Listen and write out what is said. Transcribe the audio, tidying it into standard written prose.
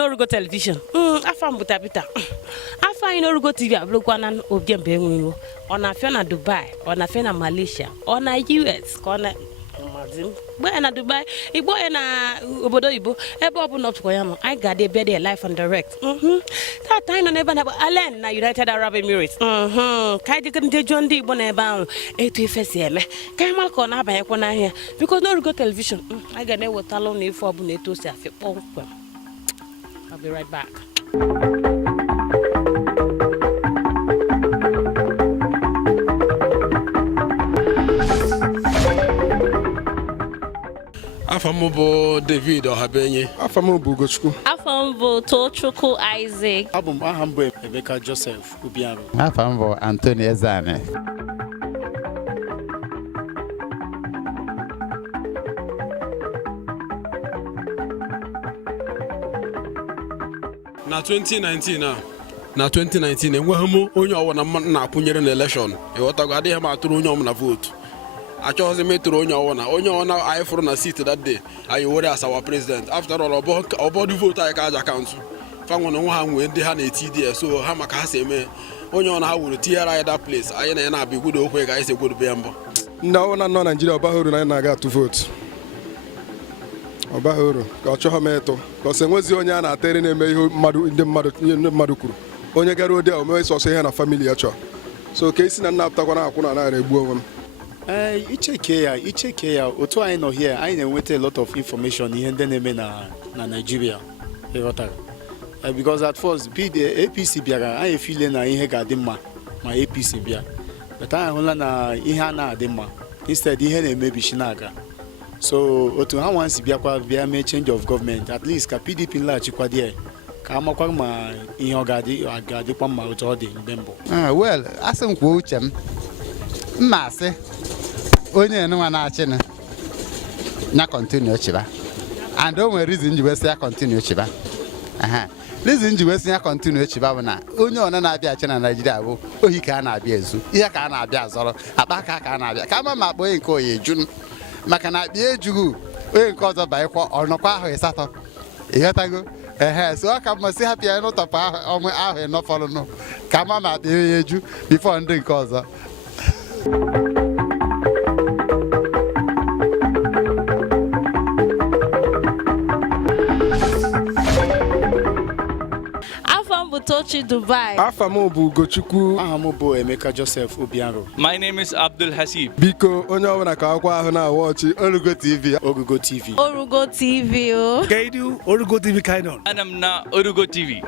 n'Orugo television. Afam butapita. Afa in Orugo TV ablokwana obiembe enwiwo. Ona afia na Dubai, ona afia na Malaysia, ona US, ona Boy na Dubai, Igbo na obodo Igbo, ebe open up ko yamo. I got there live and direct. That time no never na Allen na United Arab Emirates. Kai de kan de John D Igbo na ebe ahụ. Etu ifesi eme. Kai mal ko na abanye kwa na here because no Orugo television. I got there wotalo na ifo obu na etu si afi kpọmkwem. I'll be right back. Afam David Ohabenye. Afam Ugochukwu. Afam Tochukwu Isaac. Abum Emeka Joseph Ubiaro. Afam Anthony Ezane. Na 2019 enweghị m onye ọwụna na-akwụnyere na election ịghọtago adịghị m atụrụ onye ọmụna votu achọghịzi m ịtụrụ onye ọwụna anyị fụrụ na seat that day anyị were as our president after all ọbọdụ votu anyị ka aja kaụntụ fanwe na nwa ha nwee ndị ha na-eti dị so ha maka ha si eme onye ọna ha wuru tinyere anyị that place anyị na ya na-abịa igwodo okwe ka anyị si egwodobe ya mbọ ndị ọwụna nọ Naịjirịa ọbaghị uru na anyị na-aga atụ votu ọbaghị uru ka ọ chọghọ m ịtụ ka ọ sị enwezi onye a na-atere na-eme ihe ndị mmadụ kwuru onye gara ode a omewe sọsọ ihe na famili ya chọọ so ka isi na nna apụtakwana akwụ na narị egbu onwe m icheke ya otu anyị nọ here anyị na-enweta a lot of information ihe ndị na-eme na Nigeria ịghọtara because at first APC bịara anyị efile na ihe ga-adị mma ma APC bịa but anyị hụla na ihe a na-adị mma instead ihe na-emebichi na-aga so otu ha nwansi bịa mee change of government at least ka PDP nlaghachikwa die ka amakwa ma ihe ọ ga-adịkwa mma otu ọ dị mgbe mbụ well asị m kwuo uche m mma asị onye nwa na-achị na continue chiba and o nwere reason ji wesi ya continue chiba reason ji wesi ya continue chiba bụ na onye ọna na-abịa achị na Naịjirịa bụ ohi ka a na-abịa ezu ihe ka a na-abịa azọrọ akpa ka a na-abịa ka ama ma akpa onye nke oyi eju maka na akpa ejughị onye nke ọzọ baịkwa ọnọkwa ahụ ịsatọ ịghọtago so ọ ka mmasị hapụ ya n'ụtọpụ ahụ ịnọfọrọnụ ka ama ma akpa onye eju bifo ndị nke ọzọ Tochi Dubai. Afam Ugochukwu. Aham Emeka Joseph Ubiaro. My name is Abdul Hasib. Biko onye ọbụla ka akwa ahụ na-awọchi Orugo TV. Orugo TV. Orugo TV. Kaidu Orugo TV Kainon. Anam na Orugo TV.